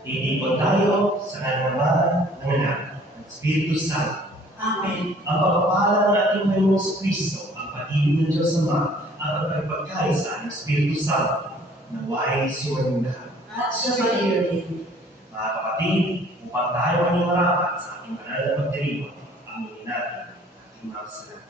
Titipon tayo sa kanaman ng anak ng Espiritu Santo. Amen. Ang pagpapala ng ating Panginoong Kristo, ang pag-ibig ng Diyos Ama, at ang pagpagkaisa ng Espiritu Santo, naway sumayin lahat. At sa iyo din. Mga kapatid, upang tayo maging marapat sa ating banal na pagdiriwang, aminin natin ang ating mga kasalanan.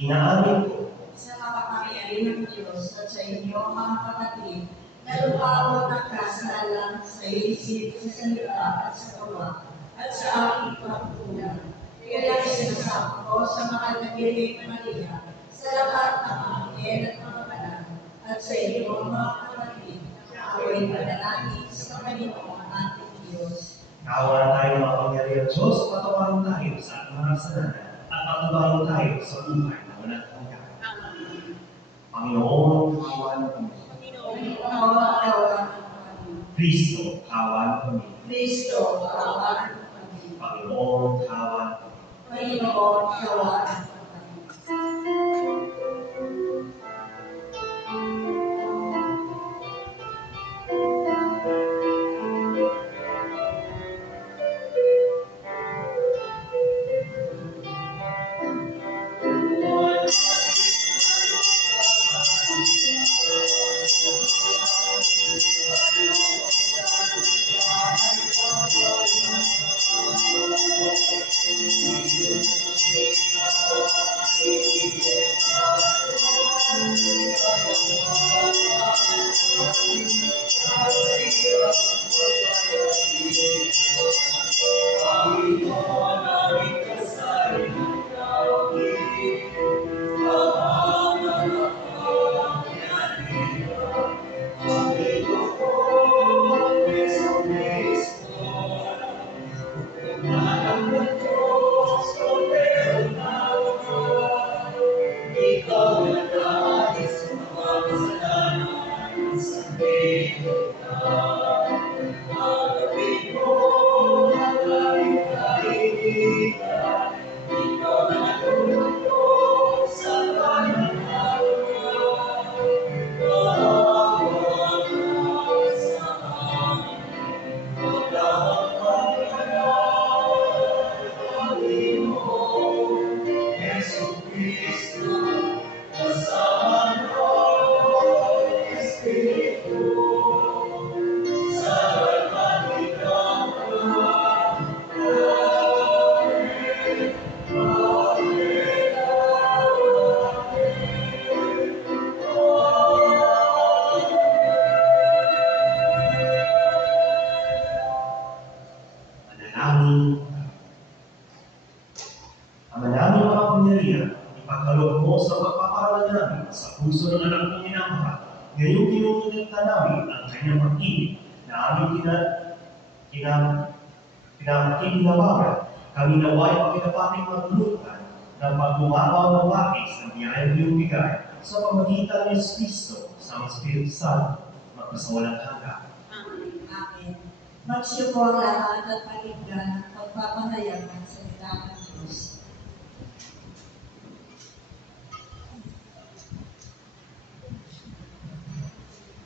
Inaamin ko Sa makapangyarihan ng Diyos at sa inyo mga kapatid, na lumawag ng kasalan sa isip, sa salita at sa gawa, at sa aking pagkukulang. Kaya sinasabi ko sa mahal na Birhen Maria, sa lahat ng anghel at mga banal, at sa inyo mga kapatid, na ako'y manalangin sa Panginoon ating Diyos. kawan tayo ng makapangyarihan ng Diyos, patawarin tayo sa ating mga kasalanan, at patubayan tayo sa buhay na walang hanggan. Panginoon, kawan kami. Kristo, kawan kami. Kristo, kawan kami. Panginoon, kawan kami. Panginoon, kawan kami. namin sa puso ng anak kong minamahal. Ngayong tinutulita namin ang kanyang pag-ibig na aming pinakikinabangan. Kami naway pagkinapating matulutan ng pagbumabaw ng wais ng biyayang iyong bigay sa pamagitan ni Kristo sa Espiritu Santo magpasawalang hanggan. Amen. Amen. Magsipo ang lahat at pakinggan ang pagpapahayag ng salita ng Diyos.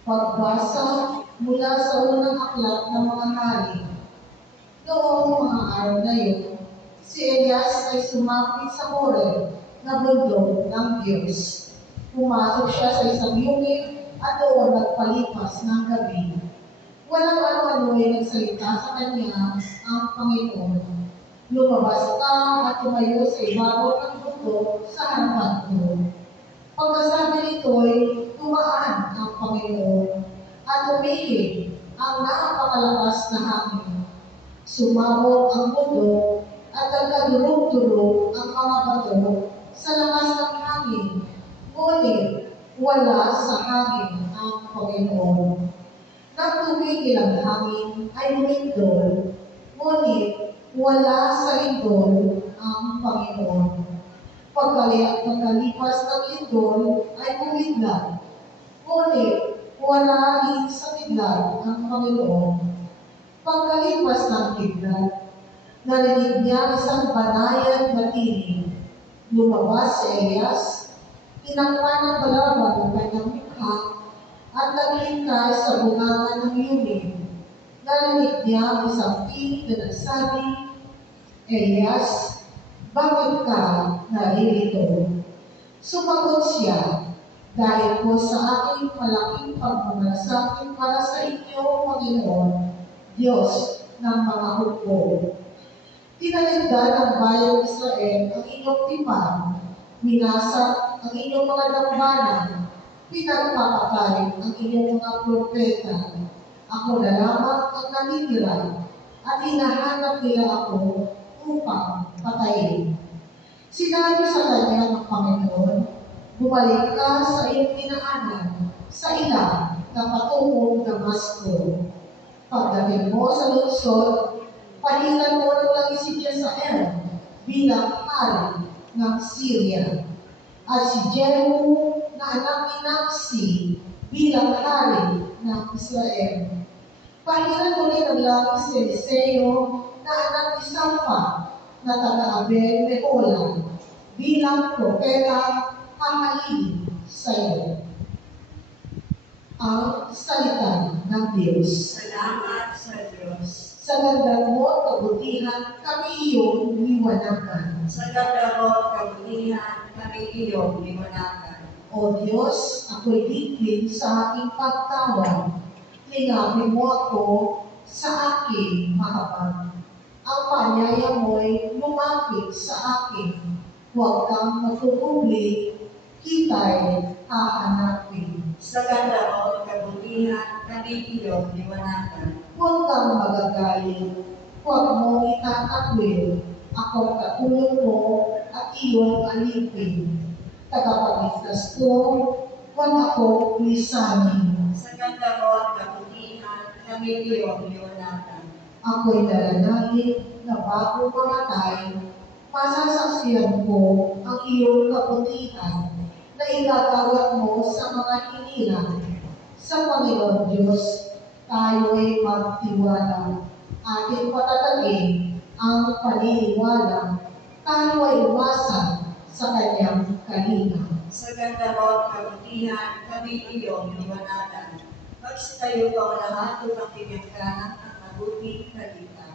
Pagbasa mula sa unang aklat ng mga hari. Noong mga araw na iyon, si Elias ay sumapit sa Horeb na bundok ng Diyos. Pumasok siya sa isang yungin at doon nagpalipas ng gabi. Walang ano-ano ay nagsalita sa kanya ang Panginoon. Lumabas ka at tumayo sa ibabaw ng bundok sa harapan ko. Pagkasabi nito'y tumaan ang Panginoon at umihig ang napakalakas na hangin. Sumabog ang bundok at nagkadurog-durog ang mga bato sa lakas ng hangin. Ngunit wala sa hangin ang Panginoon. Nang tumigil ang hangin ay lumindol, ngunit wala sa lindol ang Panginoon. Pagkalipas ng lindol ay bumigla, ngunit wala rin sa kidlat ang Panginoon. Pagkalipas ng kidlat, narinig niya isang banayad na tinig. Lumabas si Elias, tinakpan ng balaban ng kanyang mukha, at naghintay sa bunga ng yungin. Narinig niya ang isang tinig na nagsabi, Elias, bakit ka naririto? Sumagot siya, dahil po sa aking malaking pagmamalasakit para sa inyo, Panginoon, Diyos ng mga hukbo. Tinalindan ng bayang Israel ang inyong tipan, minasak ang inyong mga dambanan, pinagpapakain ang inyong mga propeta. Ako na lamang ang natitira, at hinahanap nila ako upang patayin. Sinabi sa kanya ng Panginoon, bumalik ka sa iyong dinaanan, sa ilang na patungong Damasco. Pagdating mo sa lungsod, pahilan mo ng langis si Jezreel bilang hari ng Syria, at si Jehu na anak ni Nimsi bilang hari ng Israel. Pahilan mo rin ang langis si Eliseo na anak ni Shaphat na taga-Abel-Meholah bilang propeta hahalin sa iyo. Ang salita ng Diyos. Salamat sa Diyos. Sa ganda mo at kabutihan, kami iyong liwanagan. Sa ganda mo at kabutihan, kami iyong liwanagan. O Diyos, ako'y digpin sa aking pagtawag. Lingapin mo ako sa aking mahabag. Ang panyaya mo'y lumapit sa akin. Huwag kang matutubli, kita'y hahanapin. Sa ganda mo at kabutihan, kami iyong liwanagan. Huwag kang magagaling, huwag mong itatakwil. Ako katulong mo at iyong alipin. Tagapagligtas ko, huwag ako lisanin. Sa ganda mo at kabutihan, kami iyong liwanagan. Ako'y nalanagin na bago mamatay, masasaksiyan ko ang iyong kabutihan na igagawat mo sa mga hinilang. Sa Panginoon Diyos, tayo'y magtiwala. Ating patatagin ang paniniwala. Tayo ay iwasan sa kanyang kalinga. Sa ganda mo at kabutihan, kami iyong liwanagan. Magsitayo ka ang lahat upang pinagkanan ang mabuting balita.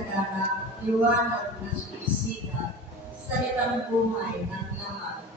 sagana, liwanag na sumisika, salitang buhay ng lahat.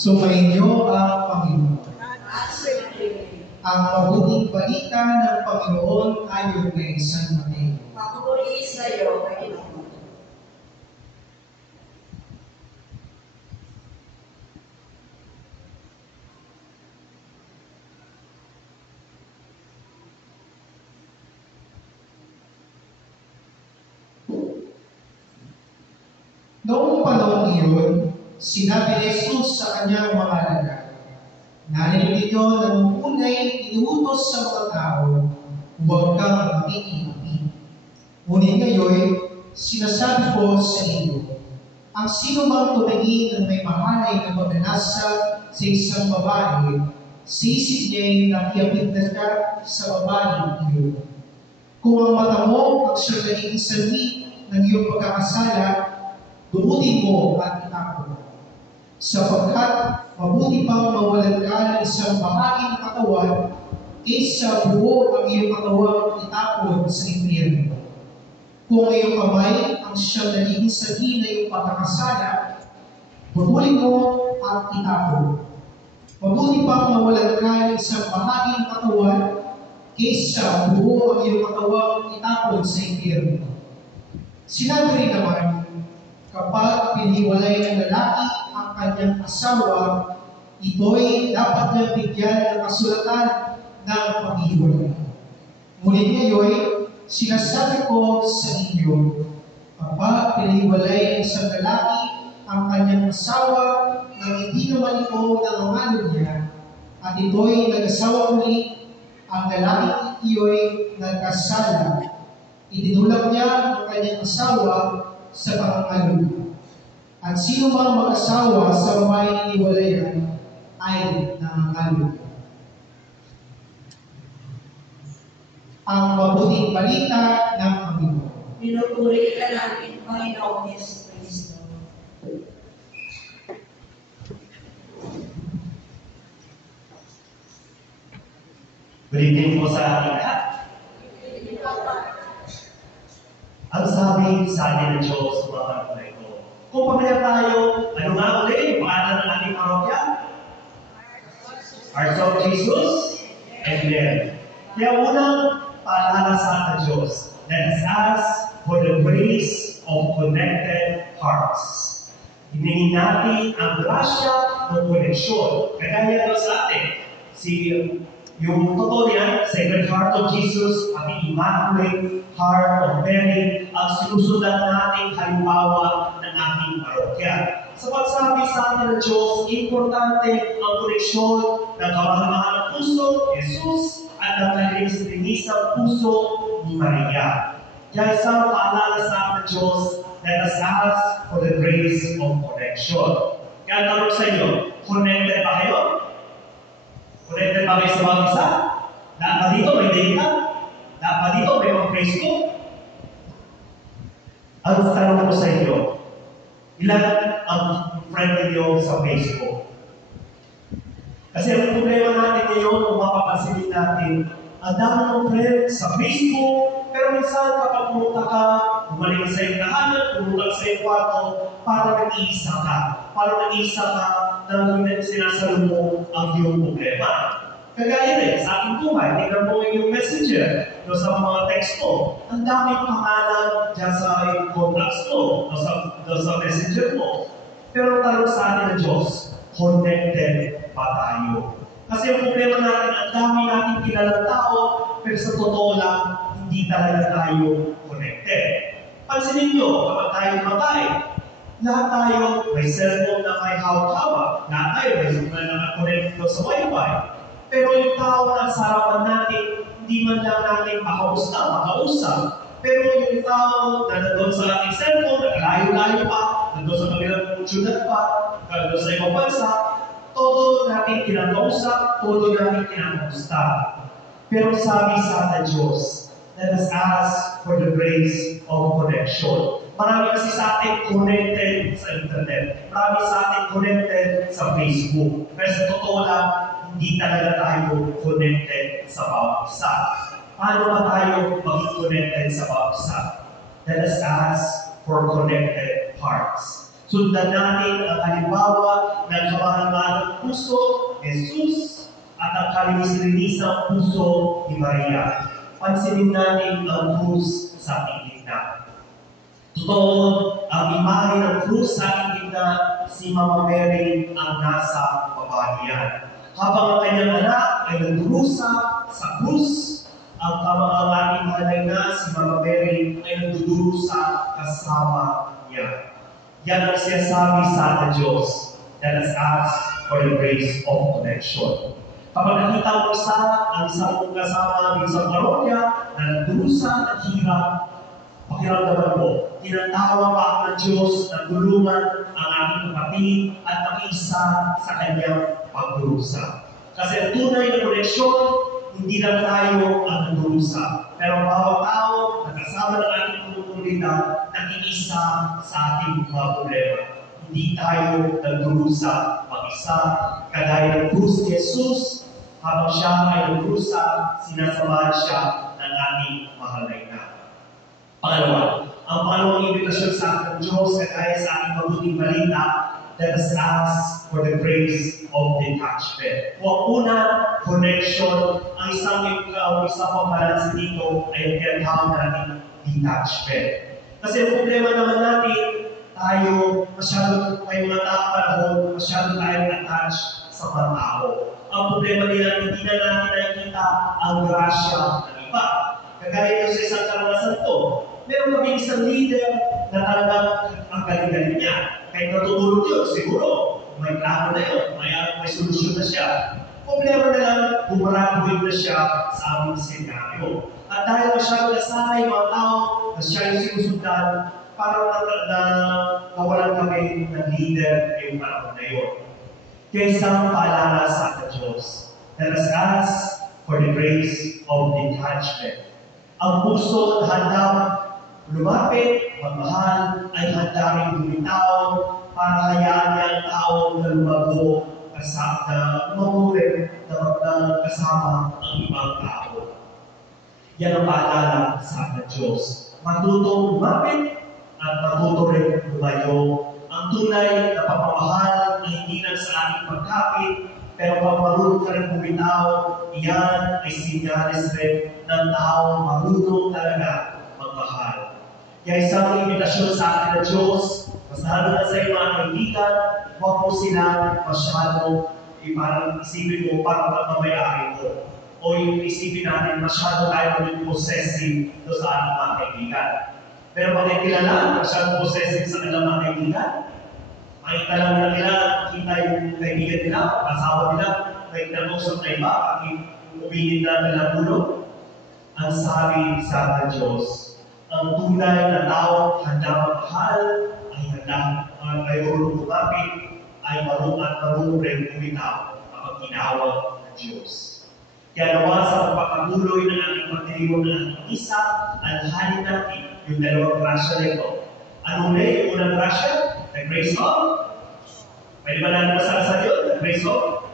Sumainyo ang Panginoon. At siyempre, Ang mabuting balita ng Panginoon ayon kay San Mateo. papuri sa iyo, Panginoon. Noong panahon iyon, sinabi ni Jesus sa kanyang mga alagad, "Narinig ninyo na nung unay inuutos sa mga tao, huwag kang makikiapi. Ngunit ngayon, sinasabi ko sa inyo, ang sino mang tumingin ng may mahalay na pagnanasa sa isang babae, sisig niya'y nakiapit na siya sa babae iyon. Kung ang mata mo ang siyang naging sanhi ng iyong pagkakasala, gumutin mo at itapon. Sapagkat mabuti pang mawalan ka ng isang bahagi ng katawan kaysa buo ang iyong katawan itapon sa impyerno. Kung ang iyong kamay ang siyang naging sanhi na iyong pagkakasala, putulin mo at itapon. Mabuti pang mawalan ka ng isang bahagi ng katawan kaysa buo ang iyong katawan itapon sa impyerno. Sinabi rin naman, kapag piniwalay ng lalaki ang kanyang asawa, ito'y dapat niyang bigyan ng kasulatan ng paghiwalay. Ngunit ngayon, sinasabi ko sa inyo, kapag piniwalay ng isang lalaki ang kanyang asawa nang hindi naman ito nangangalo niya, at ito'y nag-asawa muli, ang lalaki iyo'y nagkasala. Itinulak niya ang kanyang asawa sa pangangalo. At sino mang mag-asawa sa babaeng iniwalayan ay nangangalo. Ang mabuting balita ng Panginoon. Pinupuri ka namin, Panginoong Yesu Kristo. Good evening po sa ating lahat. Ang sabi sa atin ng Diyos, mga kapatid na ito, kung pamilya tayo, ano nga ulit yung pangalan ng ating parokya? Hearts of Jesus, Amen. Kaya unang paalala sa ating Diyos, let us ask for the grace of connected hearts. Hiningin natin ang grasya ng koneksyon. Kagaya doon sa atin, yung totoo niyan, Sacred Heart of Jesus, ang Immaculate Heart of Mary, ang sinusundan nating halimbawa ng ating parokya. Sa pagsabi sa atin ng Diyos, importante ang koneksyon ng kamahal-mahal ng puso, Jesus, at ang kalinis-linisang puso ni Maria. Kaya isang paalala sa atin ng Diyos, let us ask for the grace of connection. Kaya tanong sa inyo, connected ba kayo? Connected ba kayo sa mga isa? Lahat ba dito may data? Lahat ba dito may mga Facebook? Ang tanong ko sa inyo, ilan ang friend niyo sa Facebook? Kasi ang problema natin ngayon, kung mapapansinin natin, ang dami ng friend sa Facebook, pero minsan kapag pumunta ka, bumalik sa iyong tahanan, pumunta sa iyong kwarto, para nag-iisa ka. Para nag-iisa ka na sinasalubong ang iyong problema. Kagaya rin, sa ating buhay, tingnan mo yung messenger, no, sa mga text mo. Ang daming pangalan dyan sa contacts mo, no, sa messenger mo. Pero tanong sa atin ng Diyos, connected pa tayo. Kasi yung problema natin, ang dami natin kilalang tao, pero sa totoo lang, hindi talaga tayo connected. Pansinin nyo, kapag tayo matay, lahat tayo may cellphone na may hawak-hawak, lahat tayo may signal na nakakonect sa Wi-Fi. Pero yung tao na sa harapan natin, hindi man lang natin makausap. Pero yung tao na nandun sa ating cellphone, nakalayo-layo pa, nandun sa kabilang syudad pa, nandun sa ibang bansa, todo natin kinakausap, todo natin kinakamusta. Pero sabi sa ating Diyos, let us ask for the grace of connection. Marami kasi sa atin connected sa internet. Marami sa atin connected sa Facebook. Pero sa totoo lang, hindi talaga tayo connected sa bawat isa. Paano ba tayo maging connected sa bawat isa? Let us ask for connected hearts. Sundan natin ang halimbawa ng kamahal-mahal puso ni Jesus at ang kalinis-linisang puso ni Maria. Pansinin natin ang krus sa ating gitna. Totoo, ang imahe ng krus sa ating gitna, si Mama Mary ang nasa baba niyan. Habang ang kanyang anak ay nagdurusa sa krus, ang ating mahal na si Mama Mary ay nagdudurusa kasama niya. Yan ang sinasabi sa ating Diyos. Let us ask for the grace of connection. Kapag nakita mo ang isang kasama ng isang parokya na nagdurusa at hirap, pakiramdaman mo, tinatawa pa ang Diyos na tulungan ang ating kapatid at makiisa sa kanyang pagdurusa. Kasi ang tunay na koneksyon, hindi lang tayo ang nagdurusa. Pero bawat tao na kasama ng ating komunidad, nakiisa sa ating mga problema. Hindi tayo nagdurusa mag-isa. Kagaya ng krus ni Jesus, habang siya ay nagdurusa, sinasamahan siya ng ating mahal na ina. Pangalawa, ang pangalawang imbitasyon sa ating Diyos, kagaya sa ating mabuting balita, let us ask for the grace of detachment. O ang una, connection. Ang isa pang balance dito ay ang tinatawag natin detachment. Kasi ang problema naman natin, tayo may mga panahon, masyado tayong attached sa mga tao. Ang problema nila, hindi na natin nakikita ang grasya ng iba. Kagaya sa isang karanasan to, meron kami isang leader na talagang ang galing-galing niya. Kahit natutulog yun, siguro, may plano na yun, may solusyon na siya. Problema na lang, bumarabuhin na siya sa aming senaryo. At dahil masyado nasanay mga tao na siya yung sinusundan, parang nawalan kami ng leader yung panahon na yun. Kaya isang paalala sa ating Diyos, let us ask for the grace of detachment. Ang puso na handang lumapit, magmahal, ay handa rin bumitaw para hayaan niya ang taong na lumago kasama ang ibang tao. Yan ang paalala sa ating Diyos. Matutong lumapit at matuto rin lumayo. Ang tunay na pagmamahal ay hindi lang sa ating pagkapit, pero pag marunong ka rin bumitaw, iyan ay sinyalis rin ng tao marunong talaga magmahal. Kaya isang invitasyon sa atin ng Diyos, mas lalo na sa iyo mga kaibigan, huwag mo sila masyado, parang isipin mo, parang pagmamayari mo. O yung isipin natin, masyado tayo maging possessive sa ating mga kaibigan. Pero pag kilala, masyado possessive sa kanilang mga kaibigan, makita lang nila, makita yung kaibigan nila, asawa nila, may kinakausap na iba, umingin na nilang tulong. Ang sabi sa ating Diyos, ang tunay na tao, handa magmahal, ay marunong lumapit, ay marunong rin bumitaw kapag tinawag ng Diyos. Kaya nawa sa pagpapatuloy ng ating pagdiriwang ng ating isa, alhalin natin yung dalawang grasya na ito. Ano na yung unang grasya? The grace of? Pwede ba natin masalasan yun? The grace of?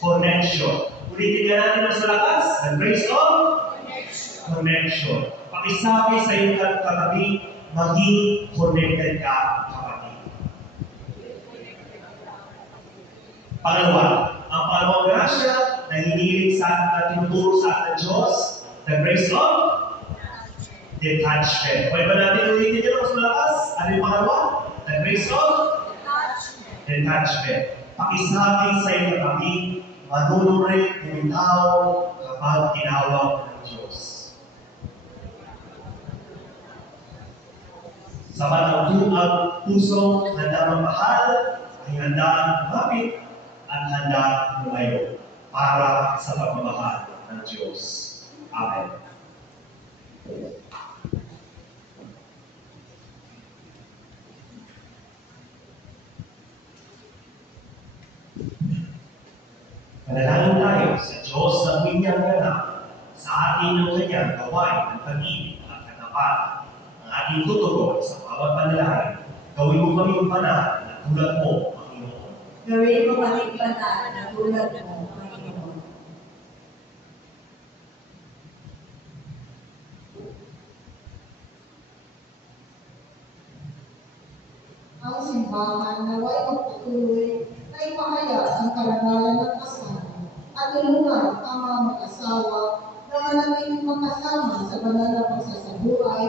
Connection. Ulitin nga natin mas malakas. The grace of? Connection. Pakisabi sa iyong katabi, maging connected ka, kapatid. Pangalawa, ang pangalawang grasya na hinihiling sa atin at tinuturo sa ating Diyos, the grace of detachment. Pwede ba natin ulitin yun mas malakas? Ano yung pangalawa? The grace of detachment. Pakisabi sa iyong katabi, marunong rin bumitaw kapag tinawag ng Diyos. Sapat ang puso handa magmahal ay handa lumapit at handa lumayo para sa pagmamahal ng Diyos. Amen. Manalangin tayo sa Diyos na winyang ganap sa atin ng kanyang gawain ng pag-ibig at katapat. Ang ating tutugon sa bawat panalangin, gawin mo kaming banal na tulad mo, Panginoon. Gawin mo kaming banal na tulad mo, Panginoon. Ang simbahan naway magpatuloy na ipahayag ang karangalan ng kasal at tulungan ang mga mag-asawa na manatiling magkasama sa banal na pagsasabuhay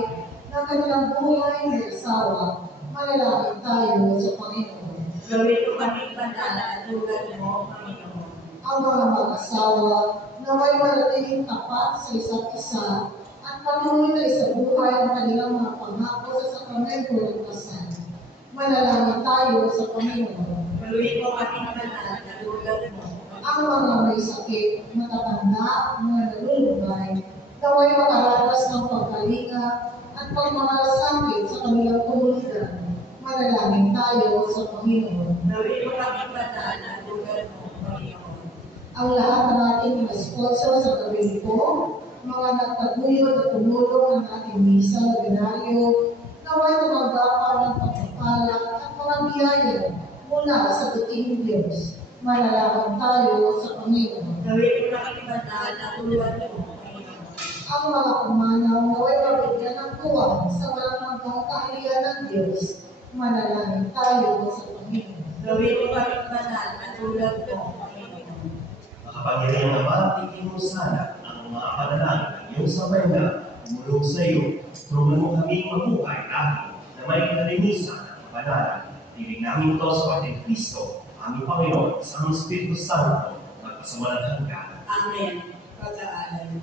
ng kanilang buhay ng asawa. Manalangin tayo sa Panginoon. Gawin mo kaming banal na tulad mo, Panginoon. Ang mga mag-asawa naway manatiling tapat sa isa't isa at patuloy na isabuhay ang kanilang mga pangako sa sakramento ng kasal. Manalangin tayo sa Panginoon. Gawin mo kaming banal na tulad mo. Ang mga may sakit, matatanda, mga nalulubay, naway makaranas ng pagkalinga at pagmamalasakit sa kanilang komunidad. Manalangin tayo sa Panginoon. Gawin mo kaming banal na tulad mo, Panginoon. Ang lahat ng ating mga sponsor sa gawin ko, mga nagtaguyod at tumulong ng ating misa na binaryo, naway tumagapan ng pagpapala at mga biyaya mula sa dating Diyos. Manalangin tayo sa Panginoon. Gawin mo kaming banal na tulad mo, Panginoon. Ang mga pumanaw naway mabigyan ng tuwa sa walang hanggang kaharian ng Diyos. Manalangin tayo sa Panginoon. Gawin mo kaming banal na tulad mo, Panginoon. Makapangyarihan naman, tingin mo sana ang mga panalangin ng iyong sabay na tumulong sa iyo. Tulungan mo kaming mabuhay lagi na may kalinisan at kabanalan. Ibig namin ito sa pati Kristo, aming Panginoon, sa aming Espiritu Santo, magpasamalang hanggan. Amen. Pag-aaral.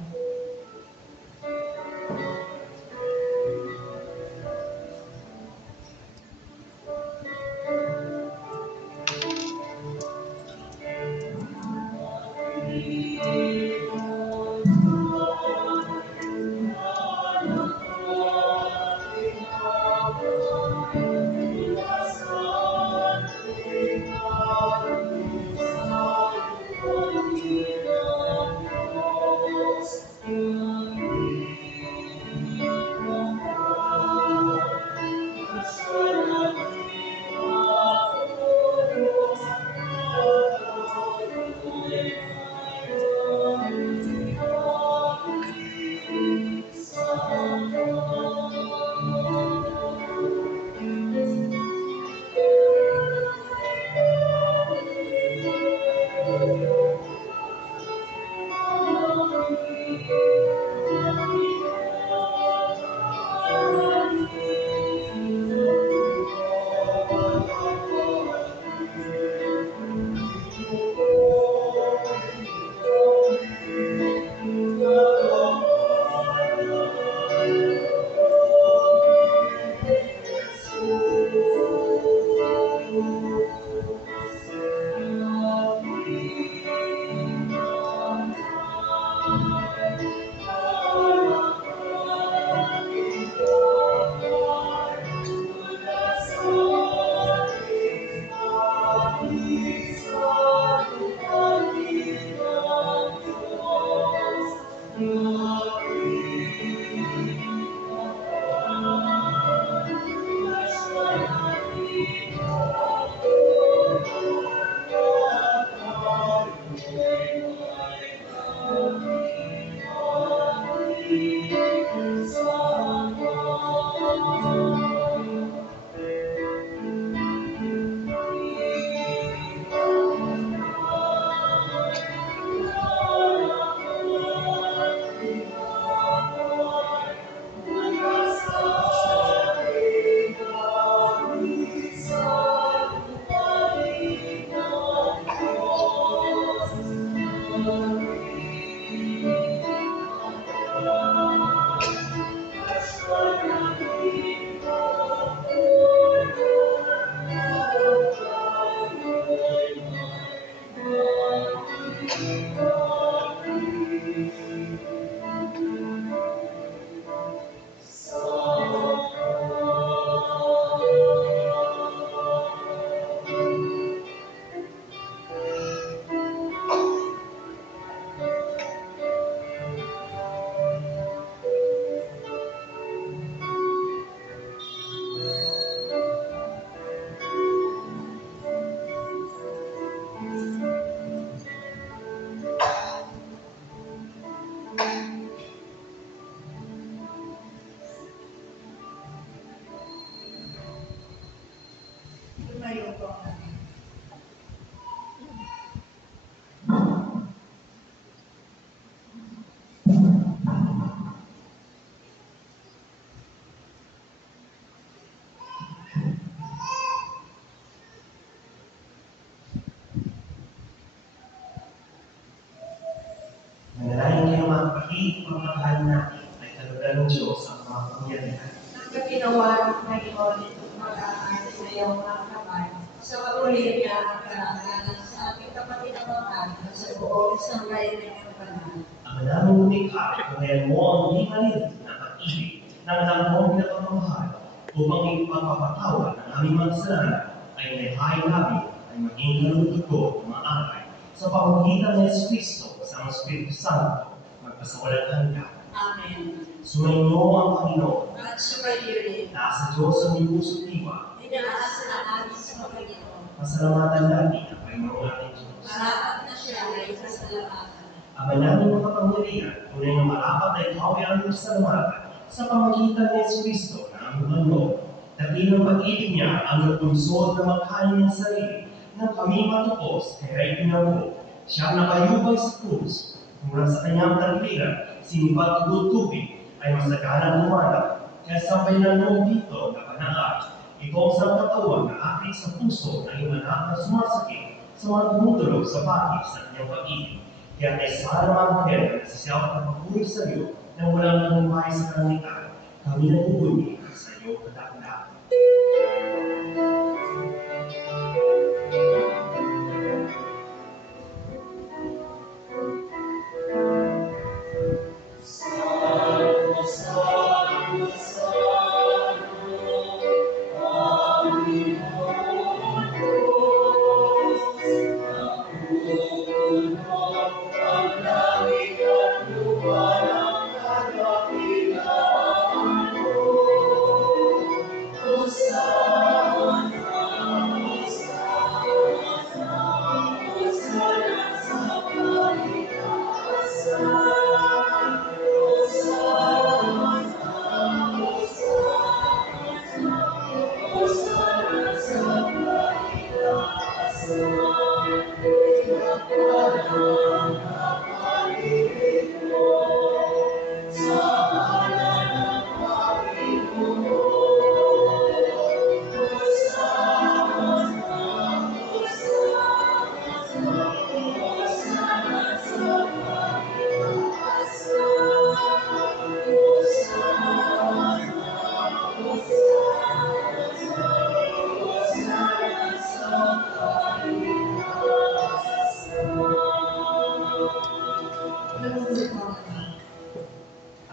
pag-ibig pagmamahal natin ay talaga ng Diyos ang mga pangyarihan. Ang ginawa ng Panginoon itong mag-aari sa iyong mga kamay, sa pag-uli niya ang karangalan sa ating kapatid na mahal na sa buong sanggay ng kapanan. Ang naming lumikha ay pangayan mo ang hindi maliit na pag-ibig ng anak mong pinapamamahal upang ipagpapatawa ng aming mga kasalanan ay nilahain namin ay maging kaluluto ng mga aray sa pamamagitan ng Kristo sa mga Espiritu Santo magpasawalang hanggan. Amen. Sumainyo ang Panginoon. At sumayo rin, Nasa Diyos ang iyong puso't diwa. inaasa na namin sa Panginoon. Pasalamatan natin ang Panginoon ating Diyos. Marapat na siya ay kasalamatan. Ama namin ng kapangyarihan, tunay na marapat na ikaw ay aming pasalamatan sa pamagitan ng Kristo na aming Panginoon. Dakilang pag-ibig niya ang nagpunsod na magkain ng sarili nang kami matupos kaya ipinabuo. Siyang nakayubay sa krus, mula sa kanyang tagpiran, sinipat tubig ay masagalang lumanap. Kaya sabay ng loob dito na panangat. Ito ang sangkatawan na ating sa puso ng iyong anak na sumasakit sa mga tumutulog sa bakit sa kanyang pag-ibig. Kaya tayo sana mga na nasisiyaw at magpuri sa iyo na walang namuhay sa kalangitan. Kami nagpupuni sa iyo kadakda.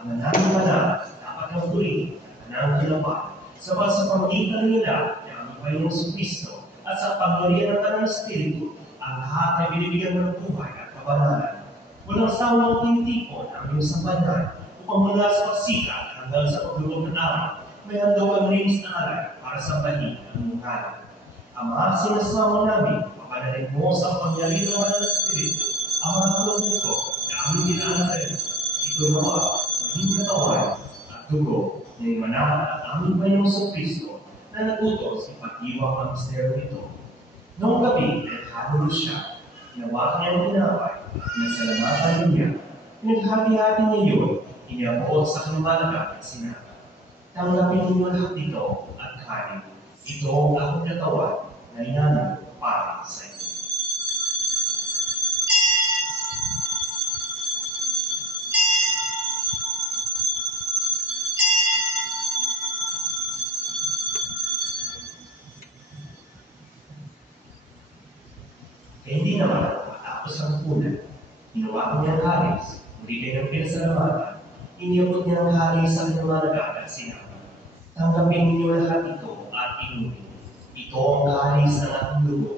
Ang manaming manang dapat ng puri at manang ginawa sa pagsapagitan nila ng aming Panginoong Kristo at sa pangyarihan ng Kanyang Espiritu ang lahat ay binibigyan mo ng buhay at kabanalan. Walang sawang tintipon ang iyong sambanan upang mula sa pagsikat hanggang sa paglulog ng araw may handog ang linis na alay para sa balik ng iyong ngalan. Ama, sinasama namin papanalin mo sa pangyarihan ng Kanyang Espiritu ang mga tulong nito na aming dinaan sa iyo. Ito nawa maging katawan at dugo na imanang at aming Panginoong Kristo na natuto sa pag-iwang ang misteryo nito. Noong gabi ay nakagulo siya, ginawa niya ang tinapay, nasalamatan niya, pinaghati-hati niya yun, iniabuot sa kanyang malaga at sinabi, tanggapin niyo lahat nito at kanin. Ito ang aking katawan na inanap para sa inyo. Kaya hindi naman matapos ang punan. Ginawa ko niya ang halis, muli kayo ng pinasalamatan, iniabot niya ang halis sa kanyang malaga at sinabi, tanggapin ninyo lahat ito at inumin. Ito ang halis ng aking dugo,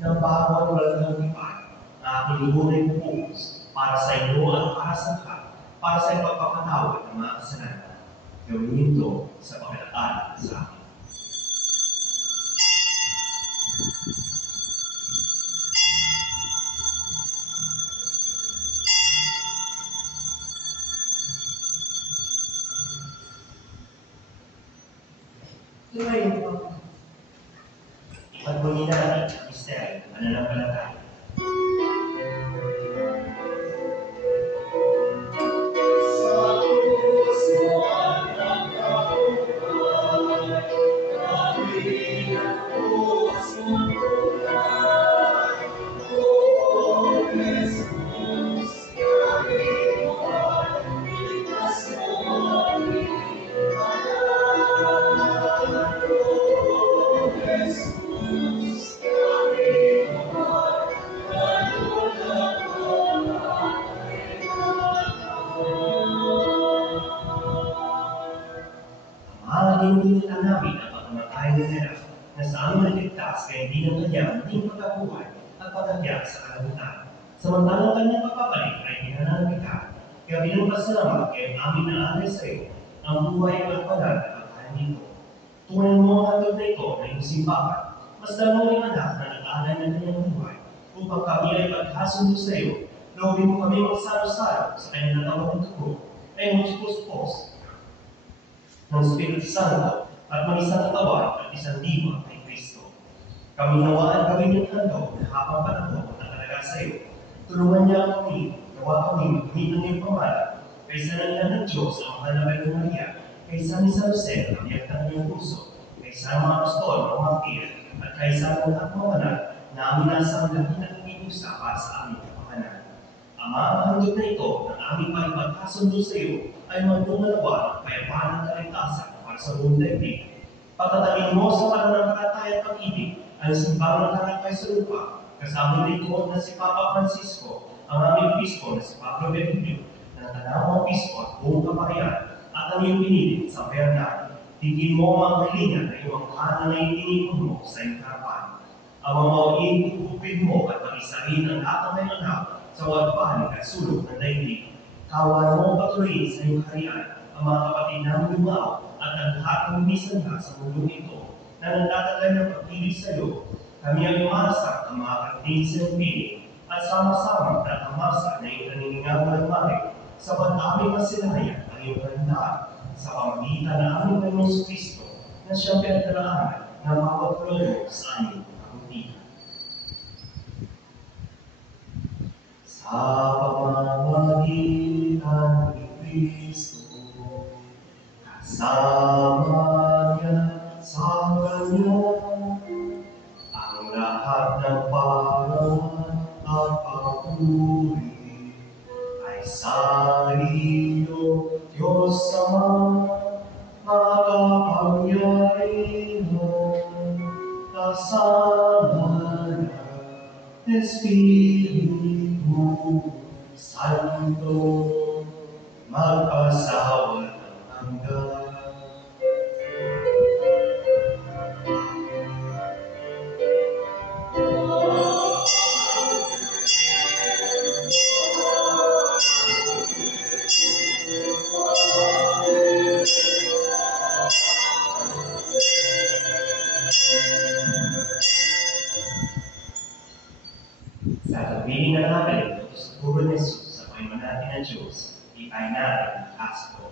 ng bawat walang kagipan, na aking dugo na ipupuos, para sa inyo at para sa lahat, para sa ipagpapatawad ng mga kasalanan. Gawin ito sa pagkakaalala sa akin. Tumayo po. Ipagmuni natin ang misteryo ng pananampalataya. dinilitan namin ang pagkamatay ng anak na sa aming naligtas kaya hindi ng kanyang muling pagkabuhay at pagkakyak sa kalangitan. Samantalang kanyang pagpapalik ay pinananabikan, kaya bilang pasalamat kaya amin naalay sa iyo ang buhay at panal na pagkain nito. Tunay mo ang handog na ito na iyong simbahan, mas dalawang yung anak na nag-aalay ng kanyang buhay upang kami ay pagkasundo sa iyo. Loobin mo kami magsalo-salo sa kanyang natawag ng dugo ay magpuspos ng Espiritu Santo at mag-isang katawan at isang diwa kay Kristo. Kami nawaan gawin yung handog na habang panahon na talaga sa iyo. Tulungan niya kami, gawa kami magmit ng iyong pamala, kaysa nang ng Diyos ang mahal na Virgen Maria, kaysa ni San Jose ang iyak ng iyong puso, kaysa mga apostol, mga martir, at kaysa ng lahat mga banal na amin nasa ang lahat na umiusa para sa aming kapakanan. Ama, ang handog na ito ng aming paipagkasundo sa iyo ay magdumalawa ng kayapaan at kaligtasan para sa buong daigdig. Patatalin mo sa pananampalataya at pag-ibig ang simbang ng Karakay sa lupa, kasama lingkod na si Papa Francisco, ang aming Obispo na si Pablo Benedicto, ng Tanawang Obispo at buong kaparian, at ang iyong pinilit sa Bernal. Tigil mo ang mga hilingan na iyong mahal na itinipon mo sa iyong harapan. Ang mga iugupin mo at mag-isahin ang lahat ng iyong anak sa wagpahalig at sulok ng daigdig. Kawan mo patuloy sa iyong harian ang mga kapatid namin lumao at ang lahat ng umisanda sa mundong ito na nagtatagay ng pag-ibig sa iyo. Kami ang umaasa ang mga kapatid sa iyong piling at sama-sama tatamasa na iyong naniningawang ng marik sa pag-aming masilayan ang iyong kalindahan sa pamagitan ng aming Panginoon Kristo na siyang pinagdaraanan ng mapagpulong sa aming kabutihan. Sa pamamagitan ni Kristo, kasama niya sa Kanya, ang lahat ng parawan at papuri ay sa iyo, Diyos Ama, makapangyarihan, kasama ng Espiritu Santo, magpasawa ng hanggan. Sa pagbiling na natin ito sa puro ni Jesus sa Panginoon natin ng Diyos, ipay natin ang asko.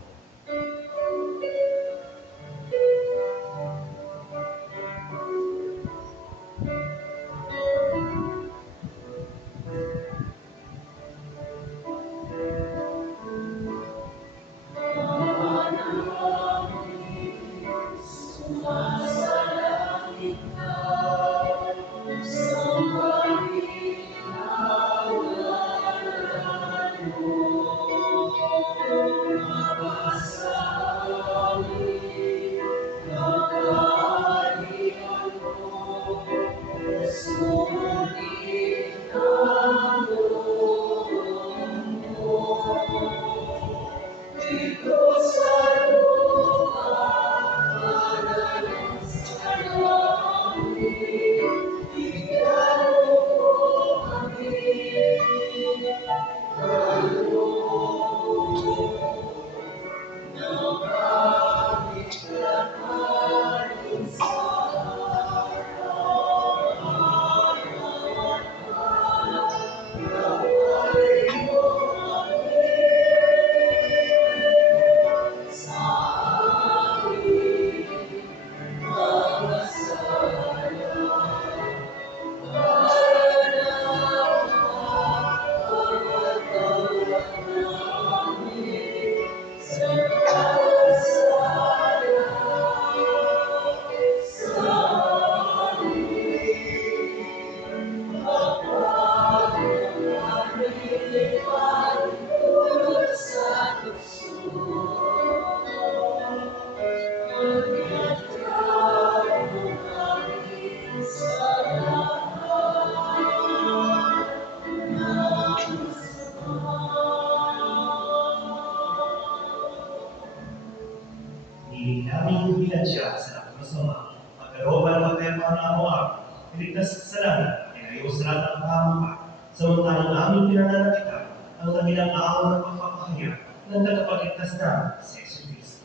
binubilan siya sa lahat ng masama. Magkalooban ng kapayapaan na araw-araw, iligtas sa langit, inayo sa lahat ng kahamuka. Samantalang aming pinananabitan ang kanilang araw ng pagpapahayag ng tagapagligtas na si Jesus Cristo.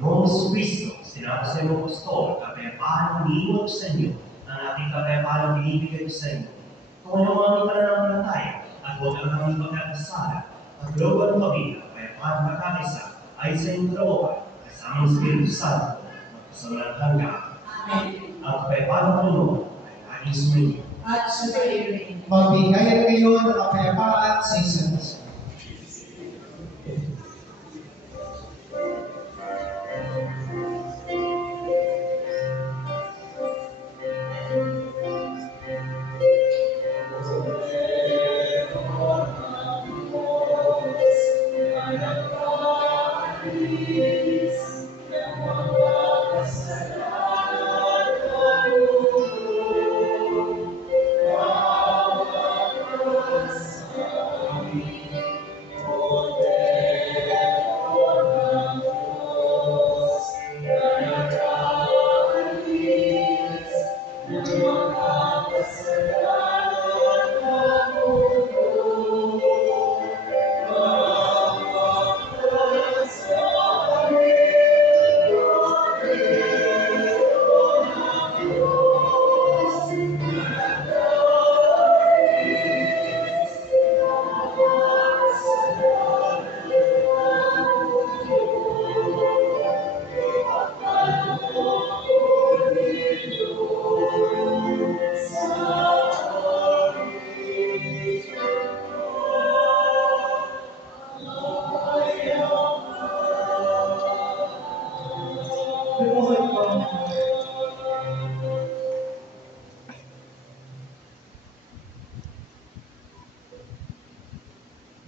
Noong Jesucristo, sinabi sa iyong apostol, kapayapaan ang iniiwan ko sa inyo, ang ating kapayapaan ang binibigay ko sa inyo. Kung ano ang aming pananampalataya, at huwag ang aming pagkakasala, at global ng pamilya, kapayapaan ang magkakaisa, ay sa inyong kalooban, kasama ng Espiritu Santo, magpasawalan hanggang. Amen. Ang kapayapaan ng Panginoon ay laging sumainyo. At sa iyo rin. Magbigayan kayo ng kapayapaan sa isa't isa.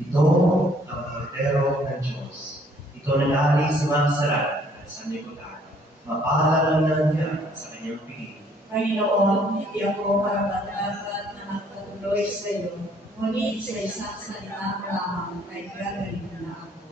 Ito ang Kordero ng Diyos. Ito nanali sa mga kasalanan at sa aming pagkain. Mapalad ang nandiyan sa kanyang piling. Panginoon, hindi ako karapat-dapat na magpatuloy sa iyo, ngunit sa isang salita lamang ay gagawin na ako.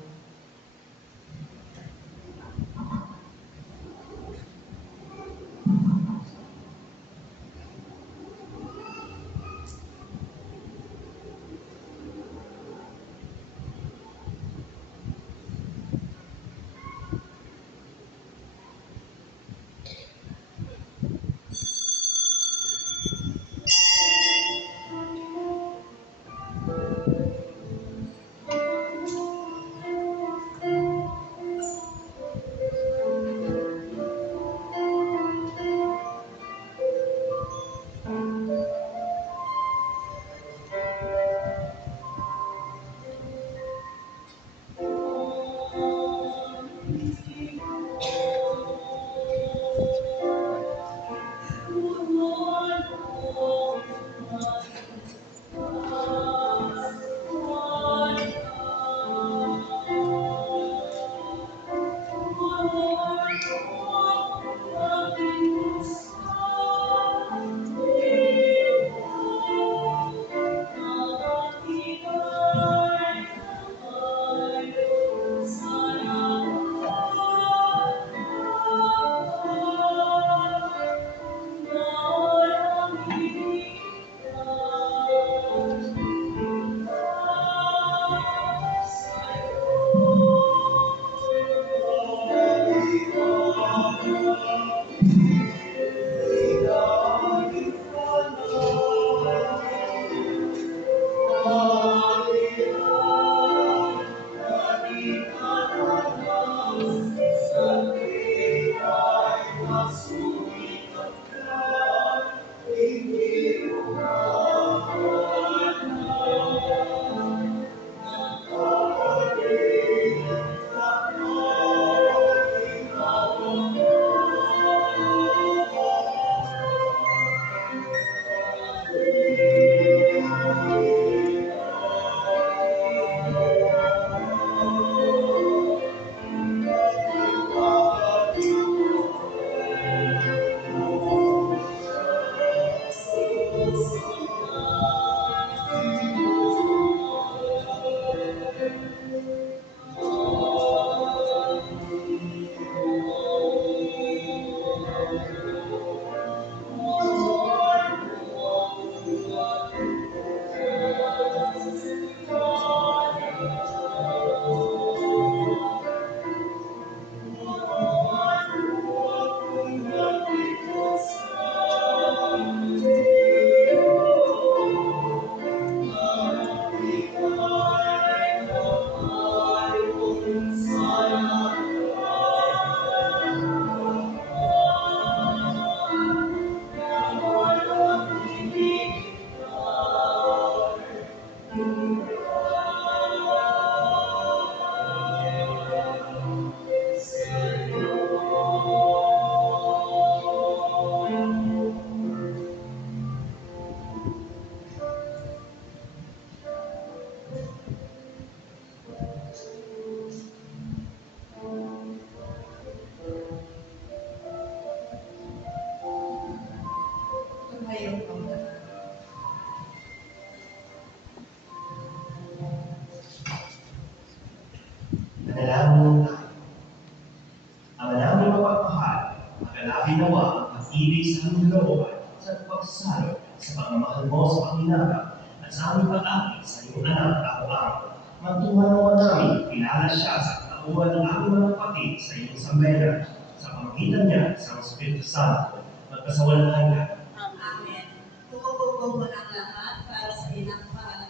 pag-ibig sa aming looban sa pagsalo sa pagmamahal mo sa Panginoon at sa aming pag-akit sa iyong anak araw-araw. Magtungan naman namin, kilala siya sa katauhan ng aming mga kapatid sa iyong sambayanan sa pamagitan niya sa Espiritu Santo, magkasawalang hanggan. Amen. Tumutubo mo ng lahat para sa inang pangalan.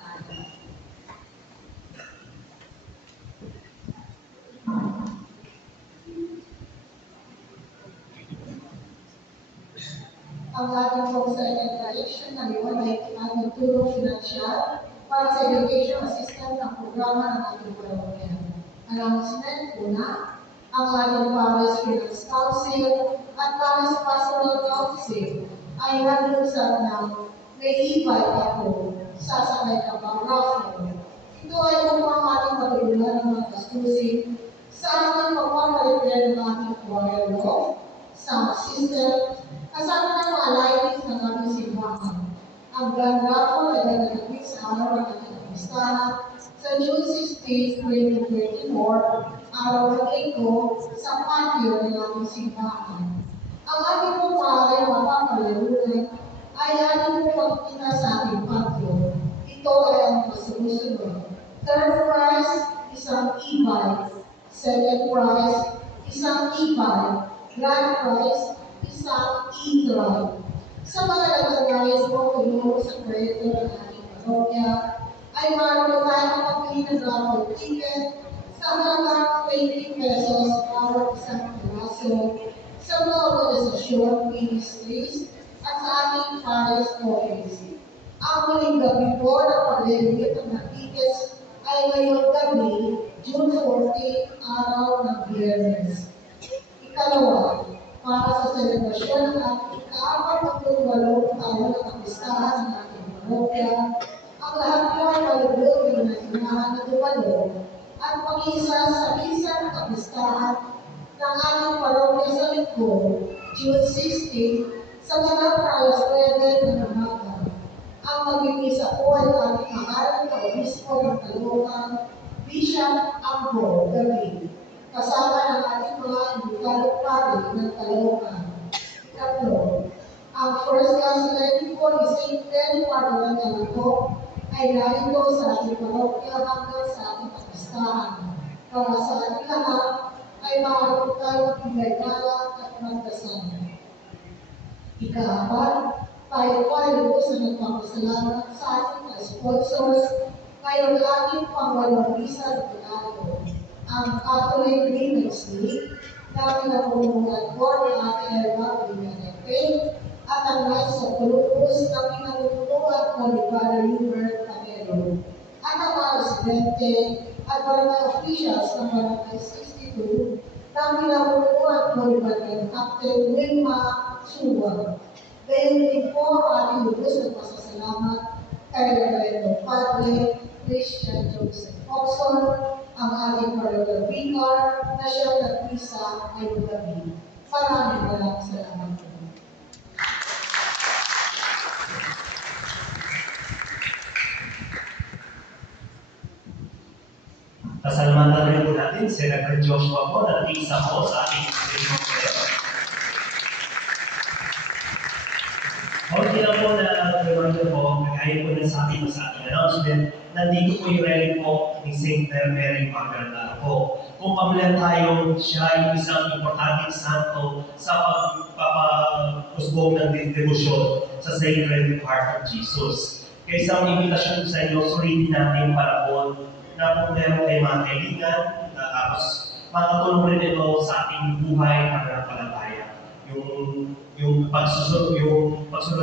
Ang ating pong sa declaration na yun ay nagtulong financial para sa education assistance ng programa ng ating parokya. Announcement, una, ang ating Paris Finance Council at Paris Pastoral Council ay naglusad ng may e-bike ako sasakay ka bang raffle. Ito ay upang ating matulunan ng mga gastusin sa ating pagpapalit ng ating choir law, sound system, kasama ng mga lightings ng ating simbahan. Ang grand raffle ay naganapit sa araw ng ating listahan sa June 16, 2024, araw ng Linggo sa patio ng ating simbahan. Ang ating pong maaaring mapapalarunan ay ating pong magkita sa ating patio. Ito ay ang masusunod. Third prize, isang e-bike. Second prize, isang e-bike. Grand prize, isang e-drive. Sa mga nagagayos mo tulong sa proyekto ng ating parokya, ay maaari tayong mapili ng raffle ticket sa halagang 20 pesos para isang piraso sa mga organisasyon, ministries, at sa ating Paris office. Ang muling gabi po ng pag-limit ng tickets ay ngayong gabi, June 14, araw ng Biyernes. Ikalawa, para sa selebrasyon ng ating ka-48 taon na kapistahan ng ating parokya, ang lahat po ay malugod ng nasinahan na dumalo at mag-isa sa isang kapistahan ng ating parokya sa Linggo, June 16, sa mga alas 9 ng umaga. Ang mag-iisa po ay ating mahal na obispo ng Caloocan, Bishop Ambo David, kasama ng ating mga imbitadong pari ng Caloocan. Tatlo, ang first class lady po ni St. Ben Padre Calaco ay narito sa ating parokya hanggang sa ating kapistahan. Para sa ating lahat ay maaari tayo magbigay-gala at magdasal. Ika-apat, tayo po ay lubos na nagpapasalamat sa ating sponsors ngayong ating pangwalong isa ng Tagalog. Ang Catholic Ministry na pinapulungan po ni Ate Elma Villarepe at ang Knights of Columbus na pinapulungan po ni Father Hubert Panero at ang mga residente at barangay officials ng barangay 62 na pinapulungan po ni Barangay Captain Wilma Suwa. Gayon din po ating lubos ng pasasalamat kay Reverendo Padre Christian Joseph Oxon, ang ating parochial vicar na siyang nagpisa ay gabi. Maraming salamat po. Pasalamatan rin po natin si Reverend Joshua po na nag-iisa po sa ating Christmas prayer. Okay na po na reminder po, kagaya po na sa ating announcement, nandito po yung relic po ni St. Mary Magdalena po. Kung pamilyar tayo, siya ay isang importanteng santo sa pagpapusbong ng debosyon sa Sacred Heart of Jesus. Kaya isang invitation sa inyo, sulitin natin panahon na kung meron kayo mga kaibigan, tapos makatulong rin ito sa ating buhay pananampalataya. Yung pagsunod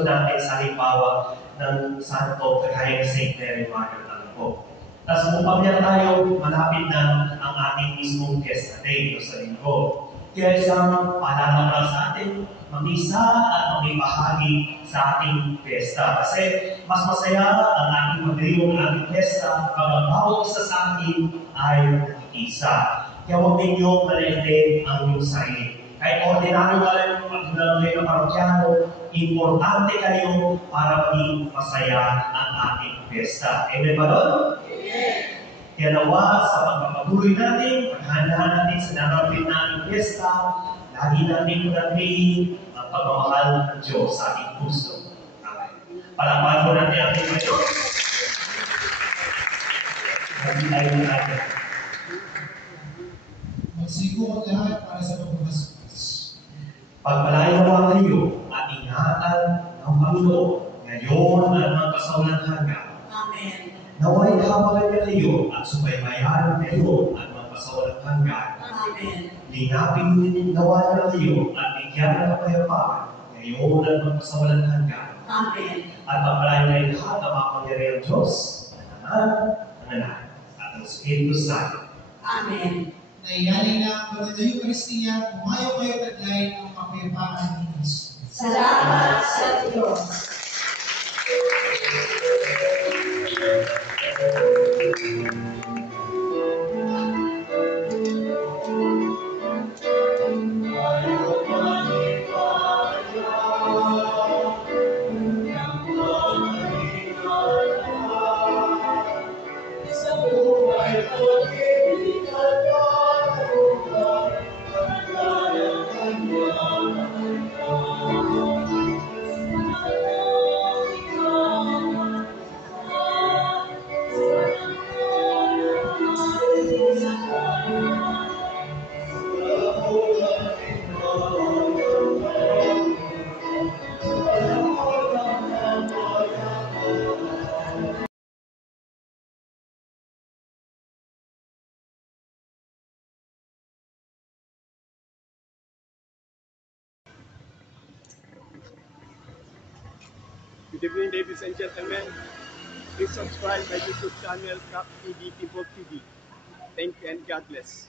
natin sa halimbawa ng santo kagaya ni St. Mary Magdalena po. Tapos kung pamilyar tayo, malapit na ang ating mismong Fiesta Day sa linggo. Kaya isang paalala para sa atin, mag-isa at magbahagi sa ating fiesta. Kasi mas masaya ang ating magdiriwang ng ating fiesta pag ang bawat isa sa atin ay nakikisa. Kaya huwag ninyong malilin ang inyong sarili. Kahit ordinaryo ka lang magdalaw kayo ng parokyano, importante kayo para maging masaya ang ating fiesta. Amen ba doon? Amen! Kaya nawa sa pagpapatuloy natin, paghandahan natin sa darating na ating fiesta, lagi natin pagdating ang pagmamahal ng Diyos sa ating puso. Palakpakan po natin ang ating Diyos. Tayo natin. Magsigo ang lahat para sa pagmamahal. Pagpalain mo kayo at ingatan ng Panginoon ngayon at mga kasawalan hanggang. Amen. Naway habagan niya kayo at subaybayan kayo at mga kasawalan hanggang. Amen. Linapin din nawa niya kayo at bigyan ng kapayapaan ngayon at mga kasawalan hanggang. Amen. At pagpalain na lahat ang makapangyarihan Diyos, ang Anak, at ang Espiritu Santo. Amen. Naiyanin na ang banal na Eucharistia, umayo kayo taglay ng kapayapaan ni Kristo. Salamat sa Diyos. Good evening, ladies and gentlemen. Please subscribe my YouTube channel, Cap TV, People TV. Thank you and God bless.